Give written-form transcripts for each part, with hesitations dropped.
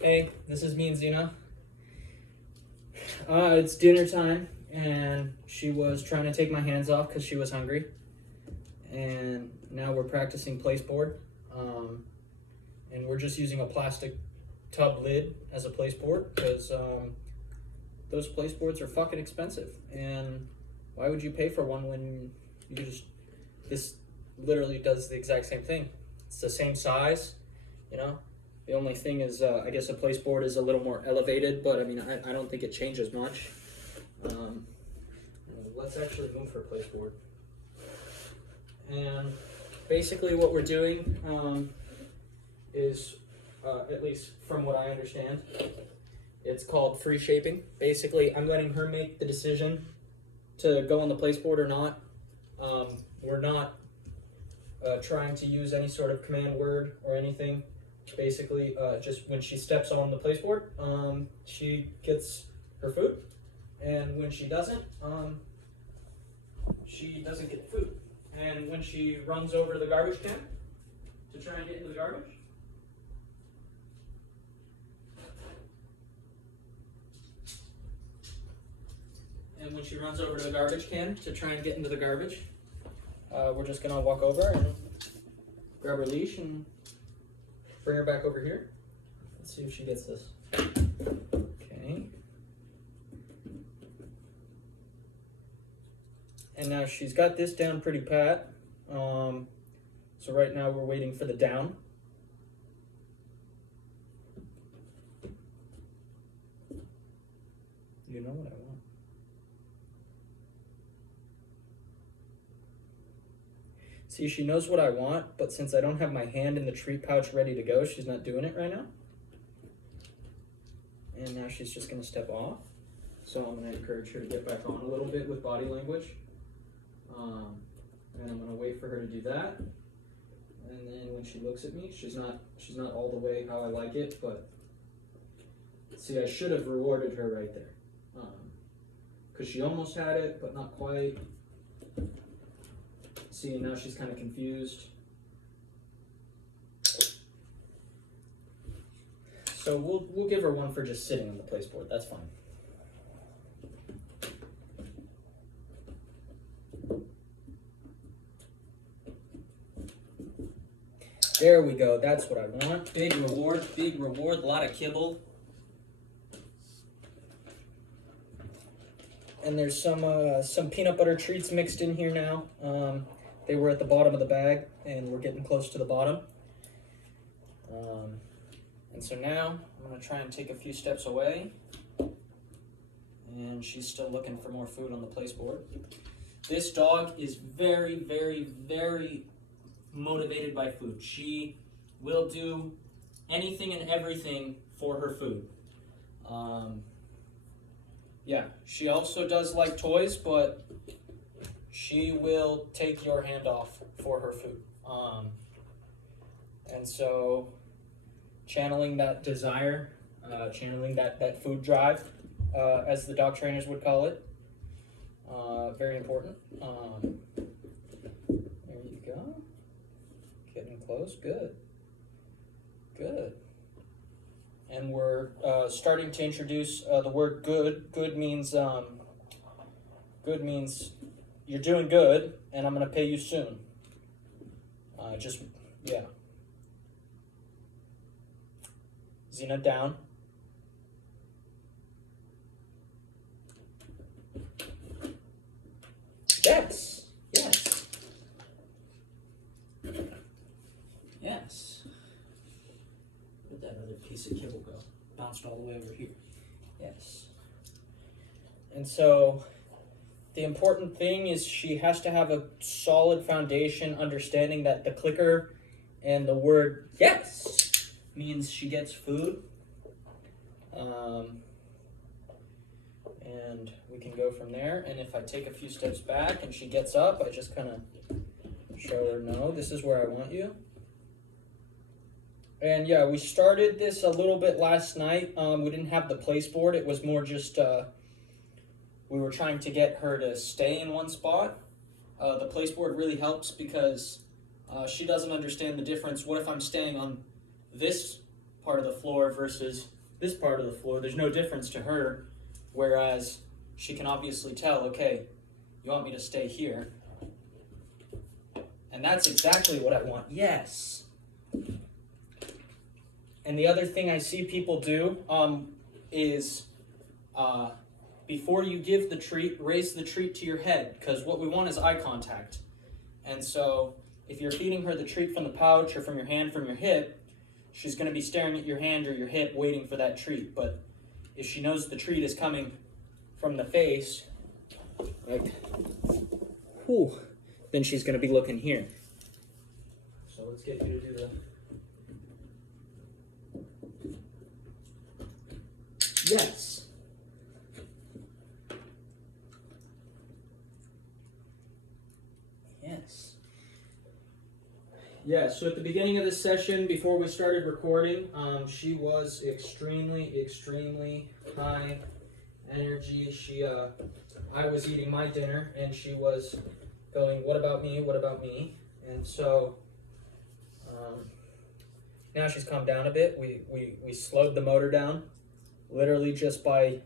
Hey, this is me and Zena. It's dinner time, and she was trying to take my hands off because she was hungry. And now we're practicing placeboard. And we're just using a plastic tub lid as a placeboard because those placeboards are fucking expensive. And why would you pay for one when this literally does the exact same thing? It's the same size, you know? The only thing is, I guess a placeboard is a little more elevated, but I mean, I don't think it changes much. Let's actually move her placeboard. And basically what we're doing is, at least from what I understand, it's called free shaping. Basically, I'm letting her make the decision to go on the placeboard or not. We're not trying to use any sort of command word or anything. Basically, just when she steps on the placeboard, she gets her food, and when she doesn't get food. And when she runs over to the garbage can to try and get into the garbage, we're just gonna walk over and grab her leash and bring her back over here. Let's see if she gets this. Okay. And now she's got this down pretty pat. So right now we're waiting for the down. You know what I want. See, she knows what I want, but since I don't have my hand in the treat pouch ready to go, she's not doing it right now. And now she's just gonna step off. So I'm gonna encourage her to get back on a little bit with body language. And I'm gonna wait for her to do that. And then when she looks at me, she's not all the way how I like it, but see, I should have rewarded her right there. Because she almost had it, but not quite. See, now she's kind of confused. So we'll give her one for just sitting on the placeboard. That's fine. There we go. That's what I want. Big reward. A lot of kibble. And there's some peanut butter treats mixed in here now. They were at the bottom of the bag, and we're getting close to the bottom. And so now I'm gonna try and take a few steps away. And she's still looking for more food on the placeboard. This dog is very, very, very motivated by food. She will do anything and everything for her food. Yeah, she also does like toys, but she will take your hand off for her food. And so channeling that desire, channeling that food drive, as the dog trainers would call it, very important. There you go. Getting close. Good. And we're starting to introduce the word good. Good means you're doing good, and I'm gonna pay you soon. Yeah. Zena down. Yes. Where'd that other piece of kibble go? Bounced all the way over here. Yes. And so the important thing is she has to have a solid foundation, understanding that the clicker and the word yes means she gets food. And we can go from there. And if I take a few steps back and she gets up, I just kind of show her, no, this is where I want you. And yeah, we started this a little bit last night. We didn't have the placeboard. It was more just, we were trying to get her to stay in one spot. The placeboard really helps because she doesn't understand the difference. What if I'm staying on this part of the floor versus this part of the floor, there's no difference to her, whereas she can obviously tell, okay, you want me to stay here. And that's exactly what I want. Yes. And the other thing I see people do is before you give the treat, raise the treat to your head, because what we want is eye contact. And so if you're feeding her the treat from the pouch or from your hand, from your hip, she's going to be staring at your hand or your hip waiting for that treat. But if she knows the treat is coming from the face, like, whew, then she's going to be looking here. So let's get you to do the... Yes. Yes. Yeah, so at the beginning of this session, before we started recording, she was extremely high energy. I was eating my dinner, and she was going, what about me, what about me? And so, now she's calmed down a bit. We slowed the motor down, literally just by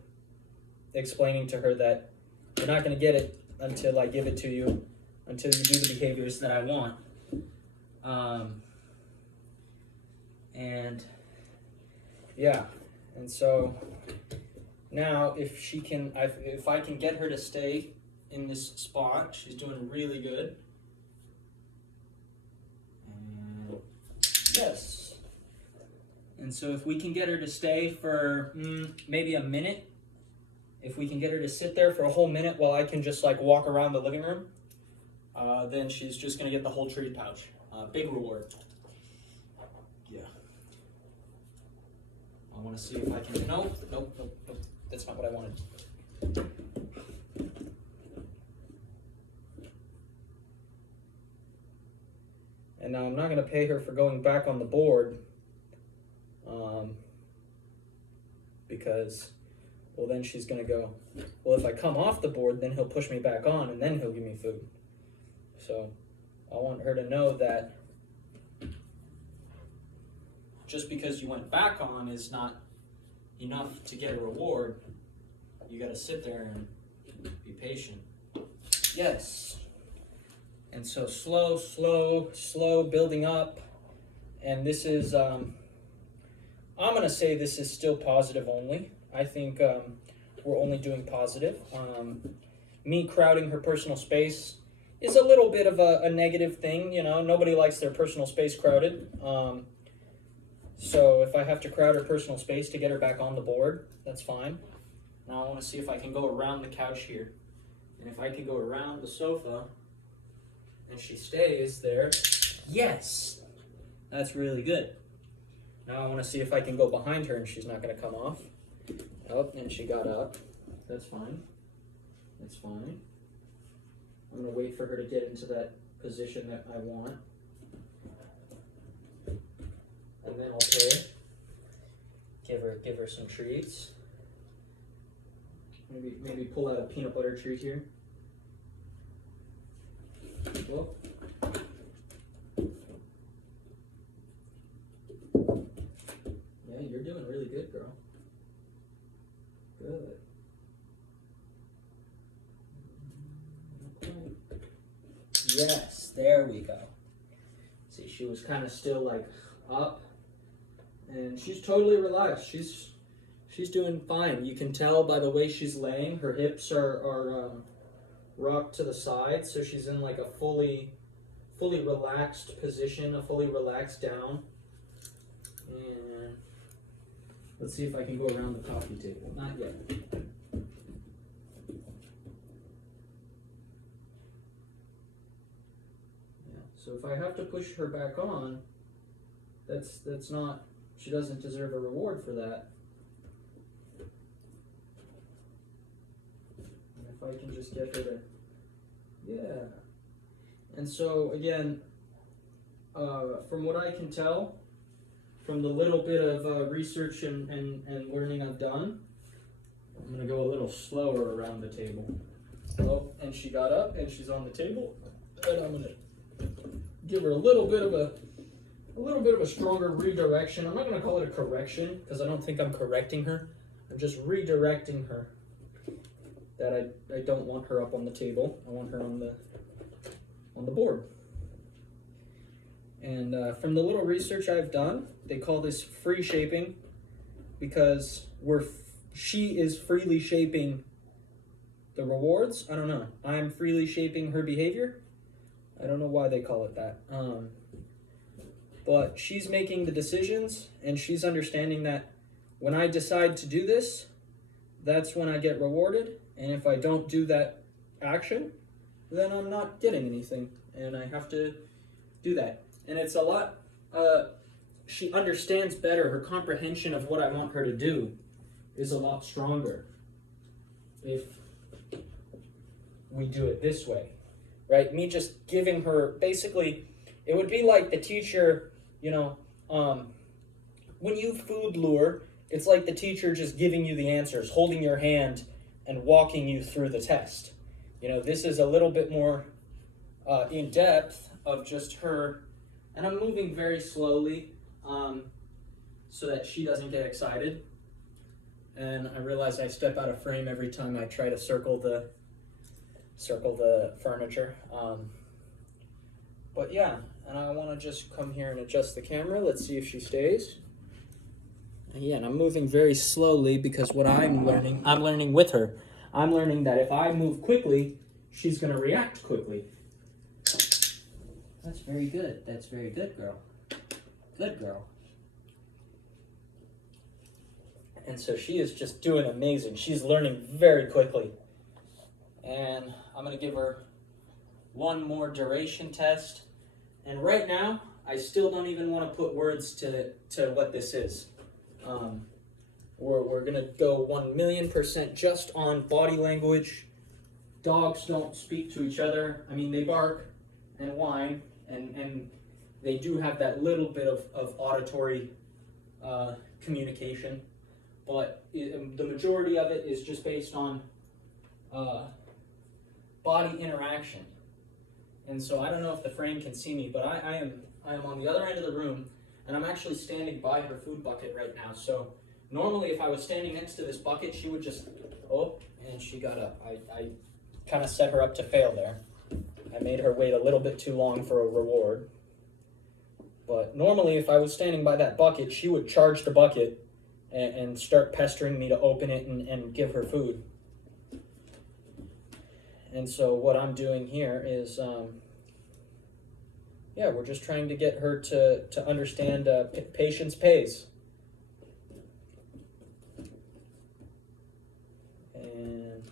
explaining to her that you're not going to get it until I give it to you, until you do the behaviors that I want. And yeah, and so now if I can get her to stay in this spot, she's doing really good. And yes. And so if we can get her to stay for maybe a minute, if we can get her to sit there for a whole minute while I can just like walk around the living room, then she's just gonna get the whole treat pouch. Big reward. Yeah. I want to see if I can. Nope. That's not what I wanted. And now I'm not going to pay her for going back on the board, because, well, then she's going to go, well, if I come off the board, then he'll push me back on, and then he'll give me food. So I want her to know that just because you went back on is not enough to get a reward. You got to sit there and be patient. Yes. And so slow building up. And this is, I'm going to say this is still positive only. I think we're only doing positive. Me crowding her personal space is a little bit of a negative thing, you know. Nobody likes their personal space crowded. So if I have to crowd her personal space to get her back on the board, that's fine. Now I want to see if I can go around the couch here. And if I can go around the sofa and she stays there, yes, that's really good. Now I want to see if I can go behind her and she's not going to come off. Oh, and she got up. That's fine. That's fine. I'm going to wait for her to get into that position that I want. And then I'll pay. Give her some treats. Maybe pull out a peanut butter treat here. Whoa. Yeah, you're doing really good, girl. Good. Yes, there we go. See, she was kind of still like up, and she's totally relaxed. She's doing fine. You can tell by the way she's laying. Her hips are rocked to the side, so she's in like a fully relaxed position, a fully relaxed down. And let's see if I can go around the coffee table. Not yet. Yeah. So if I have to push her back on, that's not. She doesn't deserve a reward for that. If I can just get her to, yeah. And so again, from what I can tell, from the little bit of research and learning I've done, I'm gonna go a little slower around the table. Oh, and she got up and she's on the table, and I'm gonna give her a little bit of a little bit of a stronger redirection. I'm not going to call it a correction because I don't think I'm correcting her. I'm just redirecting her. That I don't want her up on the table. I want her on the board. And from the little research I've done, they call this free shaping because she is freely shaping the rewards. I don't know. I'm freely shaping her behavior. I don't know why they call it that. But she's making the decisions, and she's understanding that when I decide to do this, that's when I get rewarded. And if I don't do that action, then I'm not getting anything. And I have to do that. And it's a lot, she understands better. Her comprehension of what I want her to do is a lot stronger if we do it this way, right? Me just giving her, basically, it would be like the teacher, when you food lure, it's like the teacher just giving you the answers, holding your hand and walking you through the test. This is a little bit more in depth of just her, and I'm moving very slowly so that she doesn't get excited. And I realize I step out of frame every time I try to circle the furniture. But yeah, and I want to just come here and adjust the camera. Let's see if she stays. And yeah, and I'm moving very slowly because what I'm learning with her. I'm learning that if I move quickly, she's going to react quickly. That's very good. That's very good, girl. Good girl. And so she is just doing amazing. She's learning very quickly. And I'm going to give her one more duration test. And right now, I still don't even want to put words to what this is. We're going to go 1,000,000% just on body language. Dogs don't speak to each other. I mean, they bark and whine, and they do have that little bit of auditory communication. But the majority of it is just based on body interaction. And so I don't know if the frame can see me, but I am on the other end of the room, and I'm actually standing by her food bucket right now. So normally if I was standing next to this bucket, she would just, and she got up. I kind of set her up to fail there. I made her wait a little bit too long for a reward. But normally if I was standing by that bucket, she would charge the bucket and start pestering me to open it and give her food. And so what I'm doing here is, we're just trying to get her to understand patience pays. And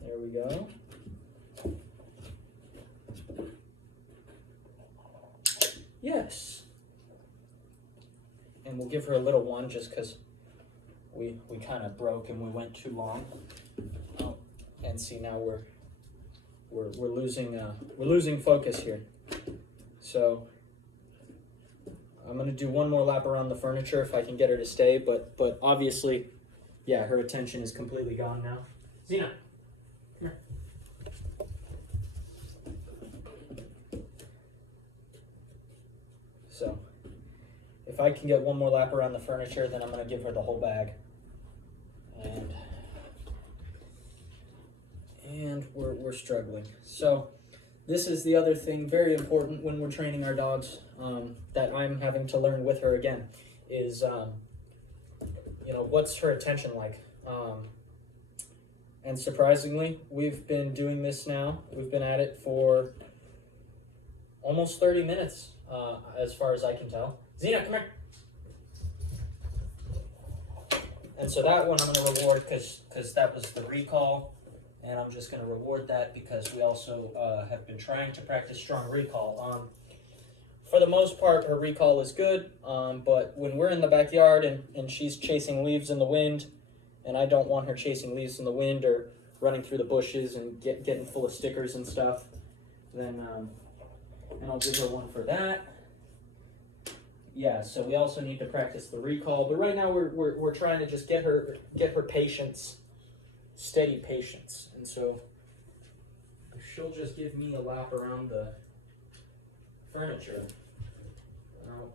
there we go. Yes. And we'll give her a little one just because we kind of broke and we went too long. Oh, and see, now we're losing focus here. So I'm gonna do one more lap around the furniture if I can get her to stay, but obviously, yeah, her attention is completely gone now. Xena, come here. So if I can get one more lap around the furniture, then I'm gonna give her the whole bag. And we're struggling. So this is the other thing, very important when we're training our dogs, that I'm having to learn with her again, is, what's her attention like? And surprisingly, we've been doing this now. We've been at it for almost 30 minutes, as far as I can tell. Xena, come here. And so that one I'm going to reward because that was the recall. And I'm just going to reward that because we also have been trying to practice strong recall. For the most part, her recall is good, but when we're in the backyard and she's chasing leaves in the wind, and I don't want her chasing leaves in the wind or running through the bushes and getting full of stickers and stuff, then and I'll give her one for that. Yeah, so we also need to practice the recall, but right now we're trying to just get her patience. Steady patience. And so she'll just give me a lap around the furniture. No.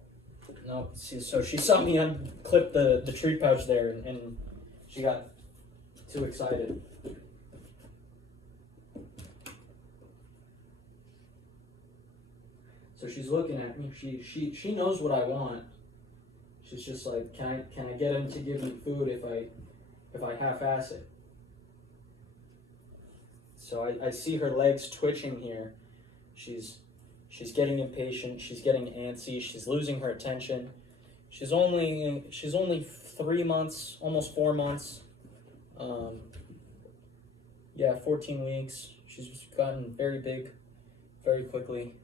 So she saw me unclip the treat pouch there, and she got too excited. So she's looking at me. She knows what I want. She's just like, can I get him to give me food if I half-ass it? So I see her legs twitching here. She's getting impatient. She's getting antsy. She's losing her attention. She's only 3 months, almost 4 months. 14 weeks. She's gotten very big, very quickly.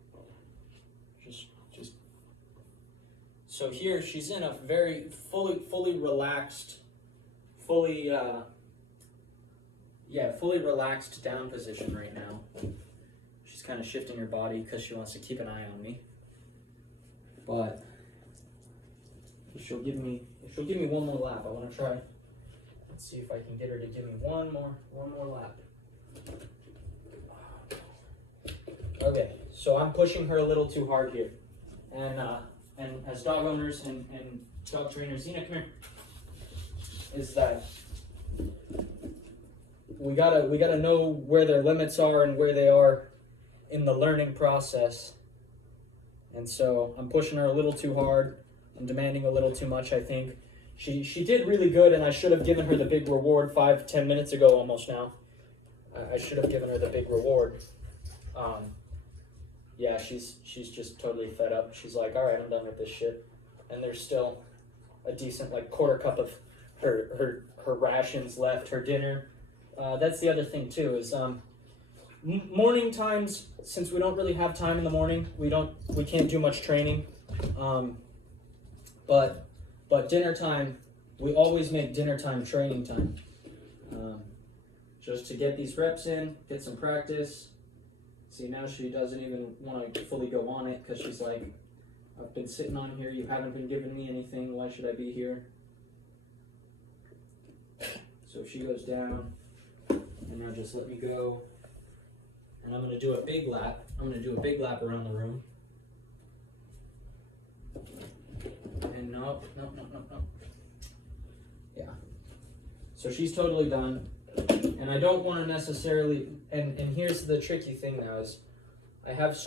Just. So here she's in a very fully relaxed, fully relaxed down position right now. She's kind of shifting her body because she wants to keep an eye on me. But if she'll give me one more lap, I want to try. Let's see if I can get her to give me one more lap. Okay, so I'm pushing her a little too hard here, and as dog owners and dog trainers, Zena, come here. Is that we gotta know where their limits are and where they are in the learning process. And so I'm pushing her a little too hard. I'm demanding a little too much, I think. She did really good, and I should have given her the big reward 5-10 minutes ago almost now. I should have given her the big reward. Yeah, she's just totally fed up. She's like, all right, I'm done with this shit. And there's still a decent quarter cup of her rations left, her dinner. That's the other thing too, is morning times, since we don't really have time in the morning, we can't do much training. But dinner time, we always make dinner time training time. Just to get these reps in, get some practice. See, now she doesn't even want to fully go on it because she's like, I've been sitting on here, you haven't been giving me anything, why should I be here? So she goes down, and now just let me go. And I'm going to do a big lap. I'm going to do a big lap around the room. And no. Yeah. So she's totally done. And I don't want to necessarily, and here's the tricky thing now is I have so